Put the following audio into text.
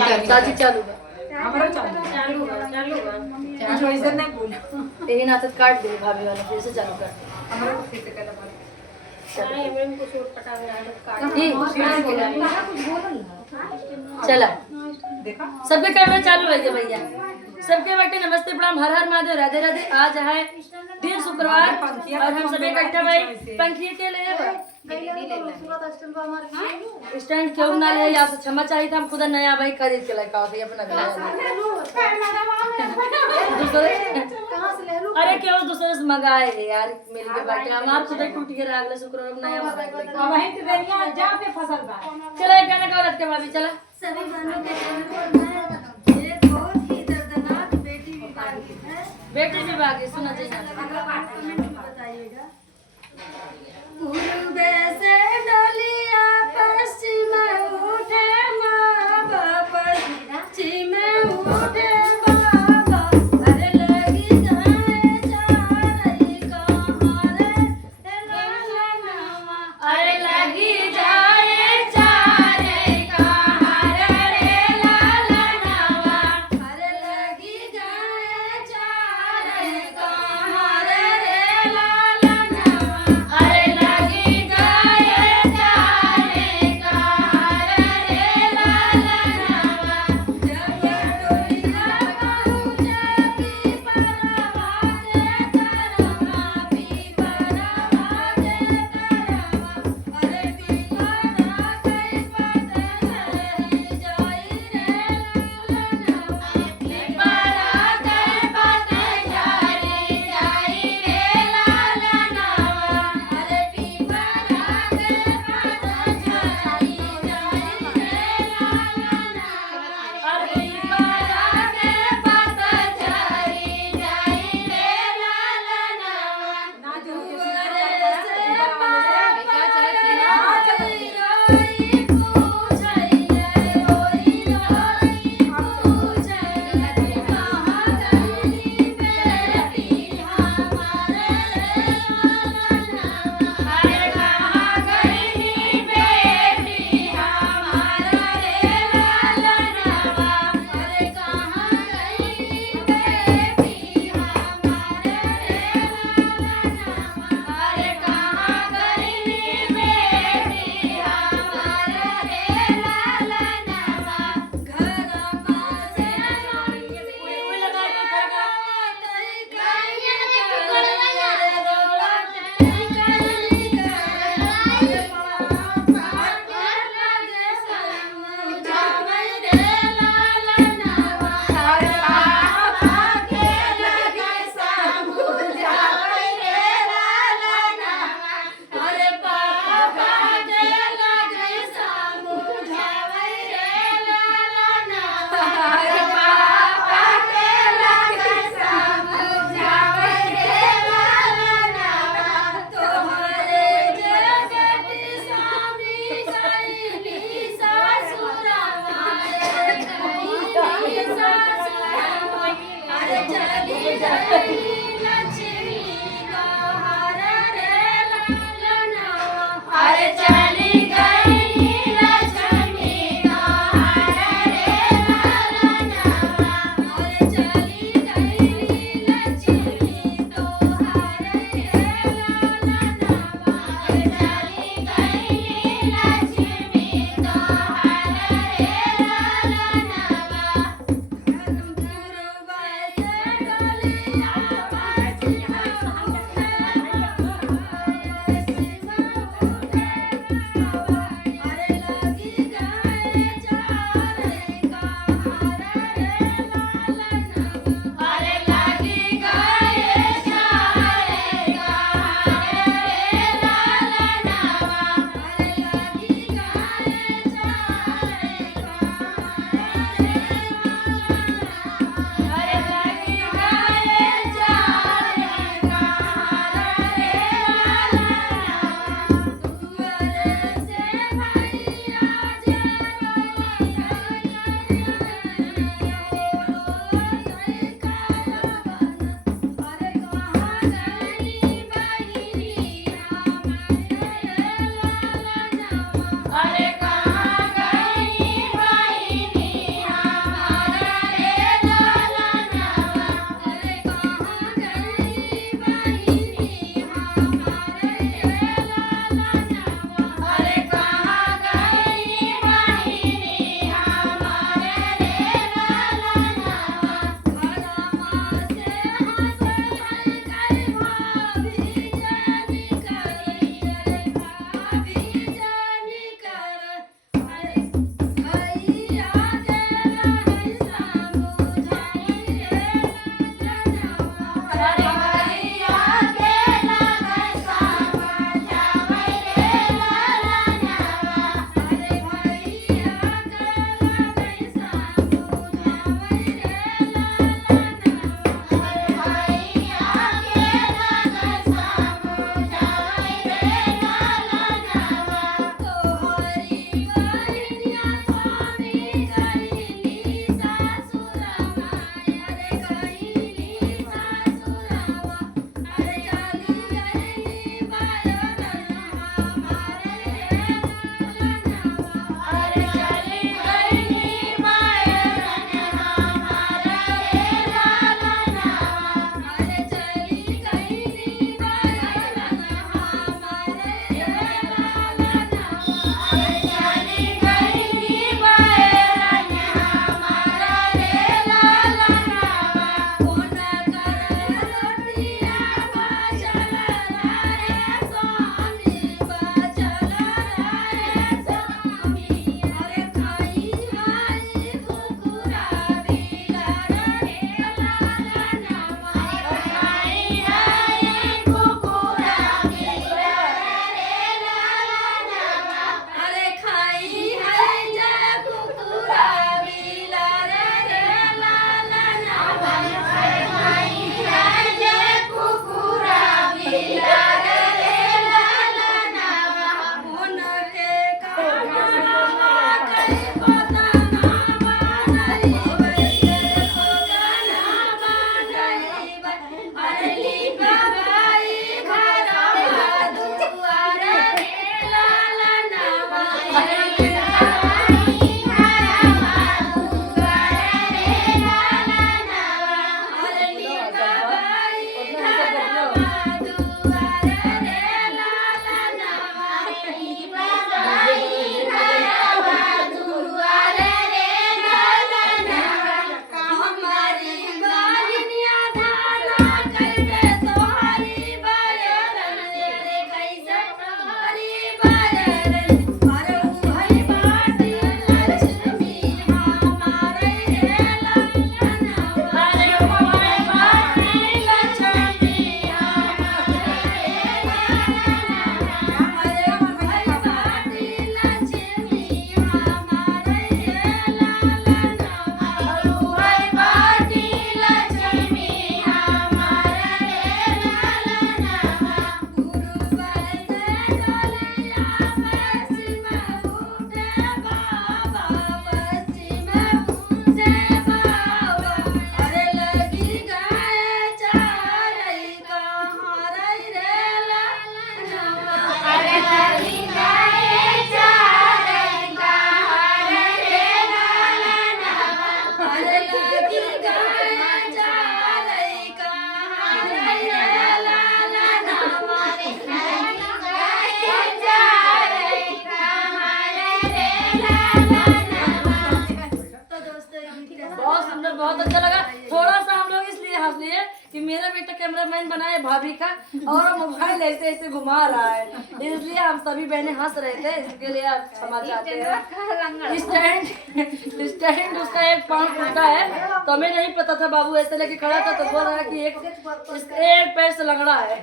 चाची चालू बा हमारा चालू जो इधर नहीं बोल यही ना तो काट दे भाभी वाला फिर से चालू कर हमारा फिर से कहना पड़ा चला देखा सबके कैमरा चालू है भैया सबके बेटे नमस्ते प्रणाम हर हर महादेव राधे राधे। आज है दिन शुक्रवार और हम सब इकट्ठा भाई पंखी के लिए स्टैंड क्यों ना ले या तो क्षमा चाहिए था हम खुद नया भाई खरीद के लेकर आओ अपना अरे क्यों दूसरे से मंगाए है यार मिल के बैठे हमार खुद टूट गया अगले शुक्रवार नया मंगाए वहीं पे बेरिया जा पे फसल बा चला एक गाना का औरत के भाभी चला सभी बहनों के चैनल पर मैं ये बहुत ही दर्दनाक बेटी विभागी है। बेटी जी बाकी सुना चाहिए कमेंट बताइएगा। पूर्व से डोलिया पश्चिम उठे माँ बाप पश्चिम उठे बाबा अरे लगी जाए चारई कहाँ रे लाला नामा अरे लगी जाए चारे कहाँ रे लाला नावा अरे लगी जाए चारई कहाँ रे लाला नामा अरे लगी जाए चारे कहाँ रे लाला नावा जब डोलिया पहुँचे पीपरवा के तरवा पीपरवा के तरवा अरे पीपरा कई पते रही जाई रे लाला नावा पीपरा के पाते जारी जाई रे लाला नावा अरे पीपरा के पाते जाई जाई रे लाला नावा अरे पीपरा के पाते जारी जाई रे लाला नावा ना जो दुआरे से पापा रोई रोई पूछई रोई रोई पूछई कहाँ गई बेटी हमारे लाला नावा अरे कहाँ गई बेटी हमारा रे लाला नावा अरे कहाँ गई बेटी हमारे लाला नावा अरे कहाँ गई बेटी हमारा रे लाला नावा घर पासे कोई लगा के खड़ा अरे चली जाई लक्ष्मी कहार रे लाला नावा अरे चली गई लक्ष्मी कहाँ रे लाला नावा अरे चली गई लक्ष्मी तोहार रे लाला नावा अरे चली गई लक्ष्मी कहाँ रे लाला नावा पूर्व से डोलिया लोग बहुत अच्छा लगा। थोड़ा सा हम लोग इसलिए हंस लिए कि मेरा बेटा कैमरामैन बना है भाभी का और मोबाइल ऐसे ऐसे घुमा रहा है, इसलिए हम सभी बहनें हंस रहे थे। इसके लिए आप क्षमा चाहते हैं। स्टैंड उसका एक पाँव टूटा है, तो हमें नहीं पता था। बाबू ऐसे लेके खड़ा था तो बोल रहा है कि एक पैर से लंगड़ा है।